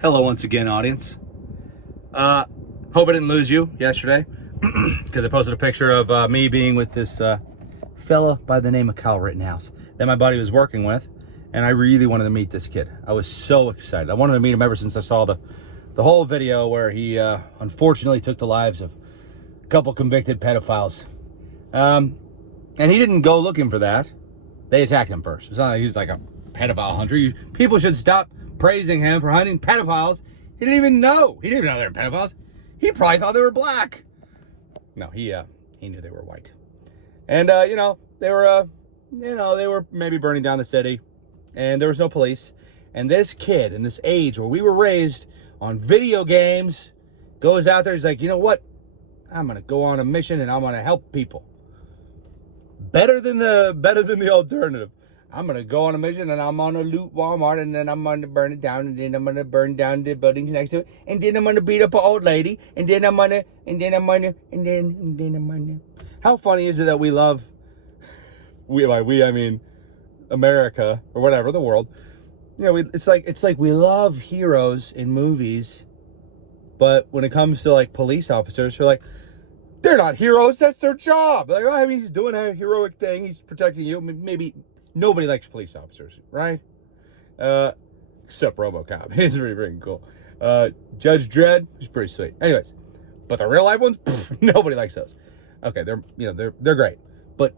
Hello once again, audience. Hope I didn't lose you yesterday because I posted a picture of me being with this fella by the name of Kyle Rittenhouse that my buddy was working with, and I really wanted to meet this kid. I was so excited. I wanted to meet him ever since I saw the whole video where he unfortunately took the lives of a couple convicted pedophiles. And he didn't go looking for that. They attacked him first. It's not like he's like a pedophile hunter. People should stop praising him for hunting pedophiles. He didn't even know. He didn't even know they were pedophiles. He probably thought they were black. No, he knew they were white. And they were maybe burning down the city, and there was no police. And this kid in this age where we were raised on video games goes out there. He's like, you know what? I'm gonna go on a mission and I'm gonna help people. Better than the alternative. I'm going to go on a mission and I'm going to loot Walmart and then I'm going to burn it down and then I'm going to burn down the buildings next to it and then I'm going to beat up an old lady and then I'm going to. How funny is it that we love, I mean, America or whatever, the world. You know, it's like we love heroes in movies, but when it comes to like police officers, we're like, they're not heroes, that's their job. Like, I mean, he's doing a heroic thing, he's protecting you. Maybe nobody likes police officers, right? Except RoboCop. He's pretty freaking cool. Judge Dredd, he's pretty sweet. Anyways, but the real life ones, nobody likes those. Okay, they're great. But,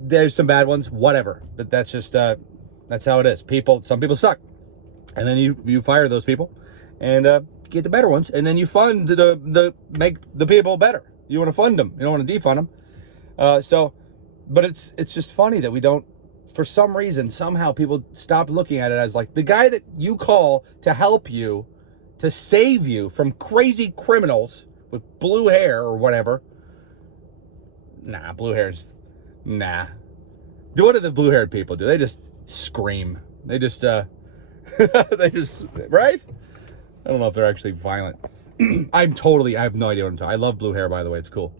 there's some bad ones, whatever. But that's just that's how it is. Some people suck. And then you fire those people and get the better ones, and then you fund make the people better. You want to fund them. You don't want to defund them. But it's just funny that we don't, for some reason, somehow people stop looking at it as like the guy that you call to help you, to save you from crazy criminals with blue hair or whatever. Nah, blue hair's, nah. What do the blue-haired people do? They just scream. They just, right? I don't know if they're actually violent. I have no idea what I'm talking. I love blue hair, by the way. It's cool.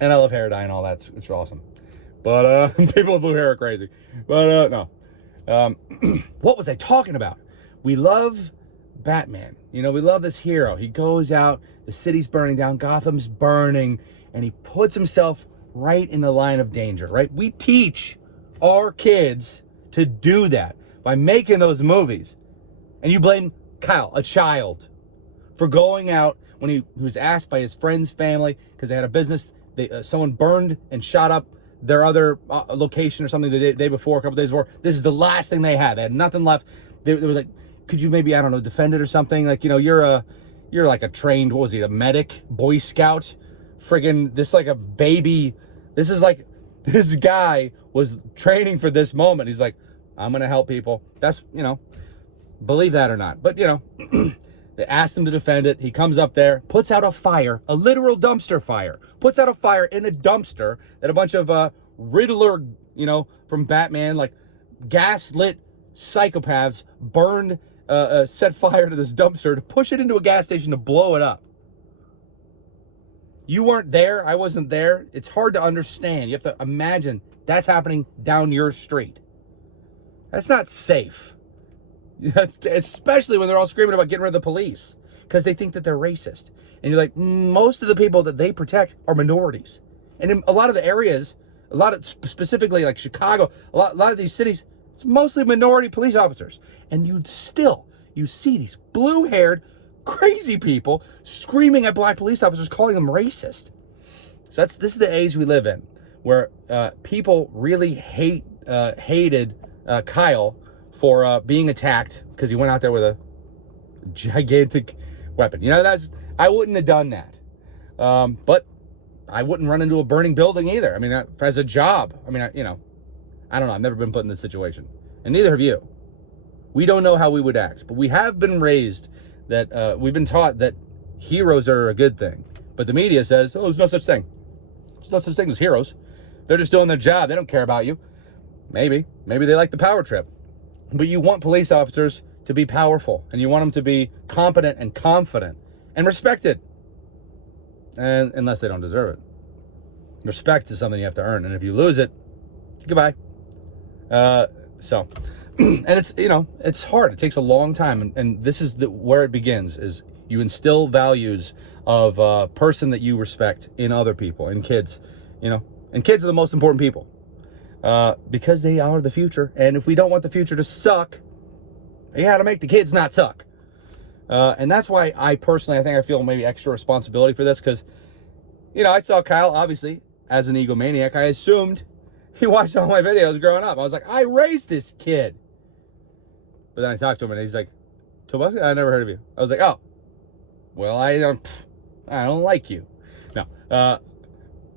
And I love hair dye and all that. It's awesome. But people with blue hair are crazy. But no. What was I talking about? We love Batman. We love this hero. He goes out, the city's burning down, Gotham's burning, and he puts himself right in the line of danger, right? We teach our kids to do that by making those movies. And you blame Kyle, a child, for going out when he was asked by his friend's family because they had a business. Someone burned and shot up their other location or something the day before, a couple days before. This is the last thing they had. They had nothing left. They were like, could you maybe, I don't know, defend it or something? Like, you're like a trained, what was he, a medic, Boy Scout? Friggin' this like a baby. This is like, this guy was training for this moment. He's like, I'm going to help people. That's, believe that or not. But, they asked him to defend it. He comes up there, puts out a fire, a literal dumpster fire, puts out a fire in a dumpster that a bunch of Riddler, from Batman, like gaslit psychopaths burned, set fire to this dumpster to push it into a gas station to blow it up. You weren't there. I wasn't there. It's hard to understand. You have to imagine that's happening down your street. That's not safe. Especially when they're all screaming about getting rid of the police because they think that they're racist. And you're like, most of the people that they protect are minorities. And in a lot of the areas, specifically like Chicago, a lot of these cities, it's mostly minority police officers. And you see these blue-haired, crazy people screaming at black police officers, calling them racist. So this is the age we live in, where people really hated Kyle for being attacked because he went out there with a gigantic weapon. I wouldn't have done that. But I wouldn't run into a burning building either. I mean, as a job, I don't know. I've never been put in this situation. And neither have you. We don't know how we would act, but we have been raised that we've been taught that heroes are a good thing. But the media says, oh, there's no such thing. There's no such thing as heroes. They're just doing their job. They don't care about you. Maybe they like the power trip. But you want police officers to be powerful, and you want them to be competent and confident and respected. And unless they don't deserve it. Respect is something you have to earn, and if you lose it, goodbye. So And it's, it's hard. It takes a long time. And this is where it begins, is you instill values of a person that you respect in other people, in kids, and kids are the most important people, because they are the future. And if we don't want the future to suck, you got to make the kids not suck. And that's why I think I feel maybe extra responsibility for this, because, I saw Kyle, obviously, as an egomaniac. I assumed he watched all my videos growing up. I was like, I raised this kid. But then I talked to him, and he's like, Tobias, I never heard of you. I was like, oh, well, I don't like you. No.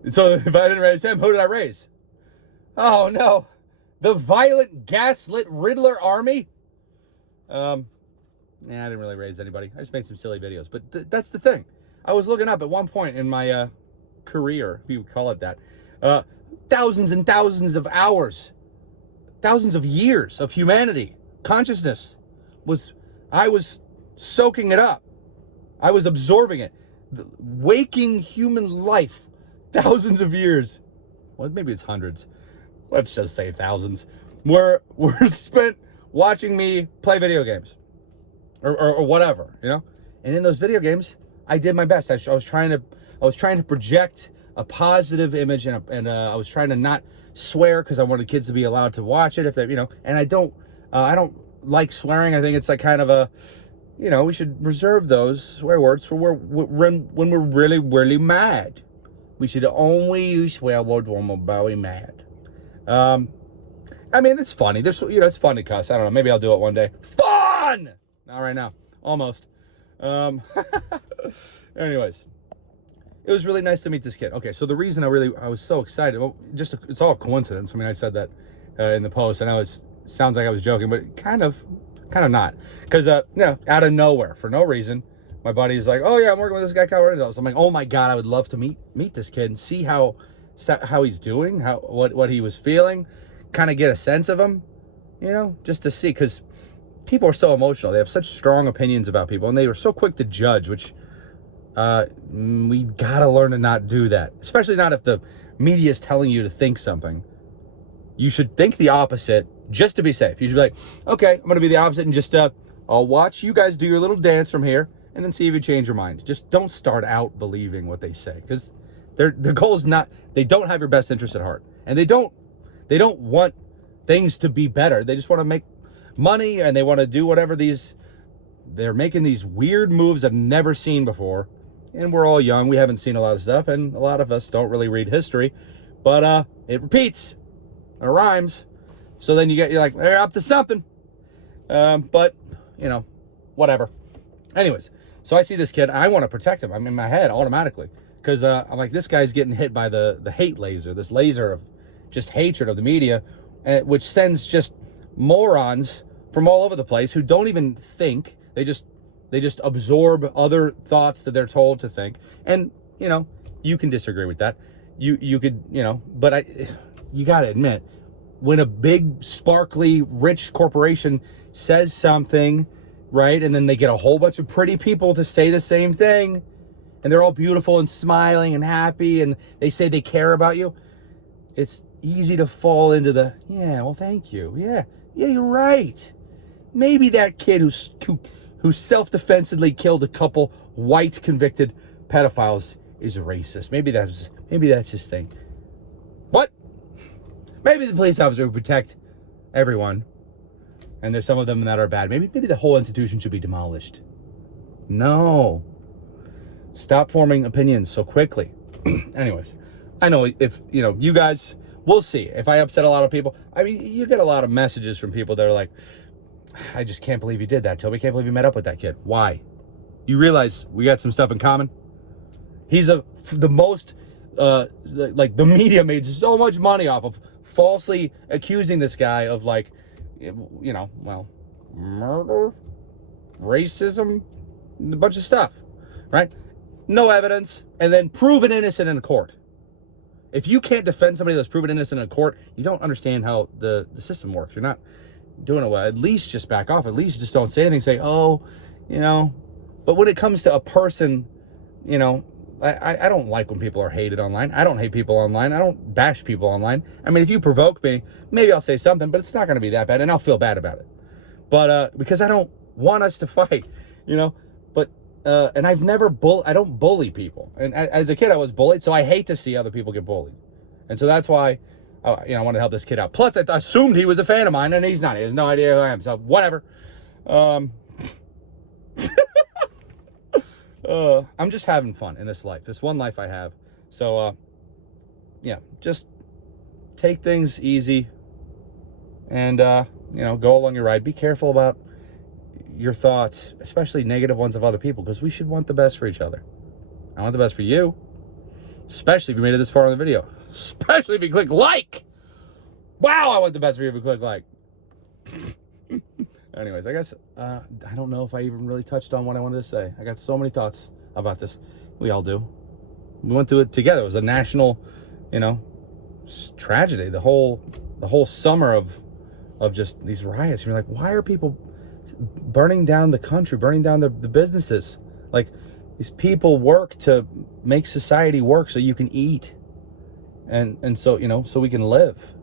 So if I didn't raise him, who did I raise? Oh, no. The violent, gaslit Riddler army? I didn't really raise anybody. I just made some silly videos. But that's the thing. I was looking up at one point in my career, if you would call it that, thousands and thousands of hours, thousands of years of humanity, consciousness, I was soaking it up. I was absorbing it. The waking human life, thousands of years. Well, maybe it's hundreds. Let's just say thousands. Were spent watching me play video games. Or whatever, And in those video games, I did my best. I was trying to project a positive image, and I was trying to not swear, because I wanted kids to be allowed to watch it if they, and I don't like swearing. I think it's like kind of a, we should reserve those swear words for when we're really, really mad. We should only use swear words when we're very mad. I mean, it's funny. It's fun to cuss. I don't know. Maybe I'll do it one day. Fun! Not right now. Almost. Anyways, it was really nice to meet this kid. Okay, so the reason I was so excited, well, it's all coincidence. I mean, I said that in the post, and sounds like I was joking, but kind of not. Because, out of nowhere, for no reason, my buddy's like, oh yeah, I'm working with this guy, Kyle Rittenhouse. I'm like, oh my God, I would love to meet this kid and see how he's doing, what he was feeling, kind of get a sense of him, just to see, because people are so emotional. They have such strong opinions about people, and they are so quick to judge, which we gotta learn to not do that, especially not if the media is telling you to think something. You should think the opposite just to be safe. You should be like, okay, I'm gonna be the opposite, and just I'll watch you guys do your little dance from here, and then see if you change your mind. Just don't start out believing what they say, because their goal is not, they don't have your best interest at heart, and they don't want things to be better. They just want to make money, and they want to do whatever they're making these weird moves I've never seen before. And we're all young. We haven't seen a lot of stuff, and a lot of us don't really read history, but it repeats, it rhymes. So then you're like, they're up to something. But whatever. Anyways, so I see this kid. I want to protect him. I'm in my head automatically, because I'm like, this guy's getting hit by the hate laser, this laser of just hatred of the media, which sends just morons from all over the place who don't even think. They just absorb other thoughts that they're told to think. And, you can disagree with that. You could, but you got to admit, when a big, sparkly, rich corporation says something, right, and then they get a whole bunch of pretty people to say the same thing, and they're all beautiful and smiling and happy, and they say they care about you, it's easy to fall into yeah, well, thank you. Yeah, you're right. Maybe that kid who self-defensively killed a couple white convicted pedophiles is racist. Maybe that's his thing. What? Maybe the police officer would protect everyone, and there's some of them that are bad. Maybe the whole institution should be demolished. No. Stop forming opinions so quickly. Anyways, I know if, you guys, we'll see. If I upset a lot of people, I mean, you get a lot of messages from people that are like, I just can't believe you did that, Toby. Can't believe you met up with that kid. Why? You realize we got some stuff in common? He's the most, the media made so much money off of falsely accusing this guy of murder, racism, a bunch of stuff, right? No evidence, and then proven innocent in a court. If you can't defend somebody that's proven innocent in a court, you don't understand how the system works. You're not doing it well. At least just back off. At least just don't say anything. Say, but when it comes to a person, I don't like when people are hated online. I don't hate people online. I don't bash people online. I mean, if you provoke me, maybe I'll say something, but it's not going to be that bad, and I'll feel bad about it. But because I don't want us to fight, you know. But and I don't bully people. And as a kid, I was bullied, so I hate to see other people get bullied. And so that's why, I wanted to help this kid out. Plus, I assumed he was a fan of mine, and he's not. He has no idea who I am. So whatever. I'm just having fun in this life. This one life I have. So, yeah, just take things easy and, go along your ride. Be careful about your thoughts, especially negative ones of other people, because we should want the best for each other. I want the best for you, especially if you made it this far in the video. Especially if you click like. Wow, I want the best for you if you click like. Anyways, I guess, I don't know if I even really touched on what I wanted to say. I got so many thoughts about this. We all do. We went through it together. It was a national, tragedy. The whole summer of just these riots. You're like, why are people burning down the country, burning down the businesses? Like, these people work to make society work so you can eat. And so, so we can live.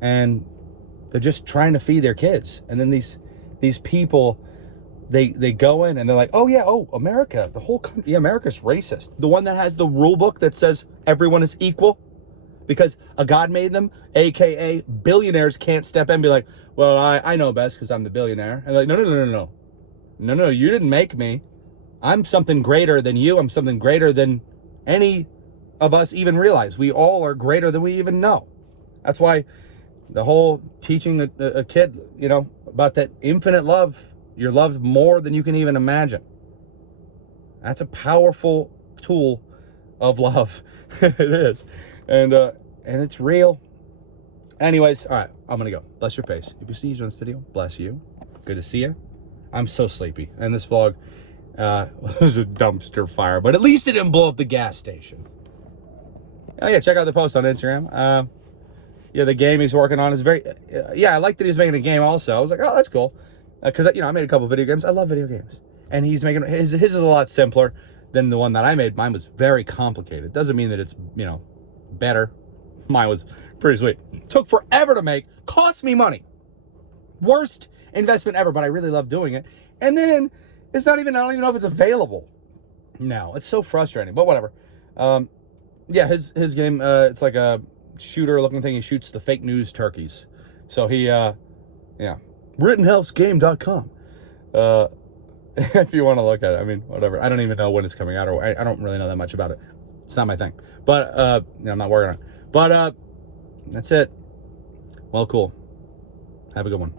And they're just trying to feed their kids. And then these people, they go in and they're like, America, the whole country, America's racist. The one that has the rule book that says everyone is equal because a God made them, AKA billionaires can't step in and be like, well, I know best because I'm the billionaire. And like, no, you didn't make me. I'm something greater than you. I'm something greater than any of us even realize. We all are greater than we even know. That's why the whole teaching a kid, about that infinite love, you're loved more than you can even imagine. That's a powerful tool of love. It is. And it's real. Anyways, all right, I'm going to go. Bless your face. If you see you on this video, bless you. Good to see you. I'm so sleepy. And this vlog was a dumpster fire, but at least it didn't blow up the gas station. Oh, yeah, check out the post on Instagram. The game he's working on is very... I like that he's making a game also. I was like, oh, that's cool. Because, I made a couple video games. I love video games. And he's making... His is a lot simpler than the one that I made. Mine was very complicated. Doesn't mean that it's, better. Mine was pretty sweet. Took forever to make. Cost me money. Worst investment ever, but I really love doing it. And then, I don't even know if it's available now. It's so frustrating, but whatever. His game, it's like a shooter looking thing. He shoots the fake news turkeys. So he, RittenhouseGame.com. If you want to look at it, I mean, whatever. I don't even know when it's coming out, or I don't really know that much about it. It's not my thing. But, I'm not working on it. But, that's it. Well, cool. Have a good one.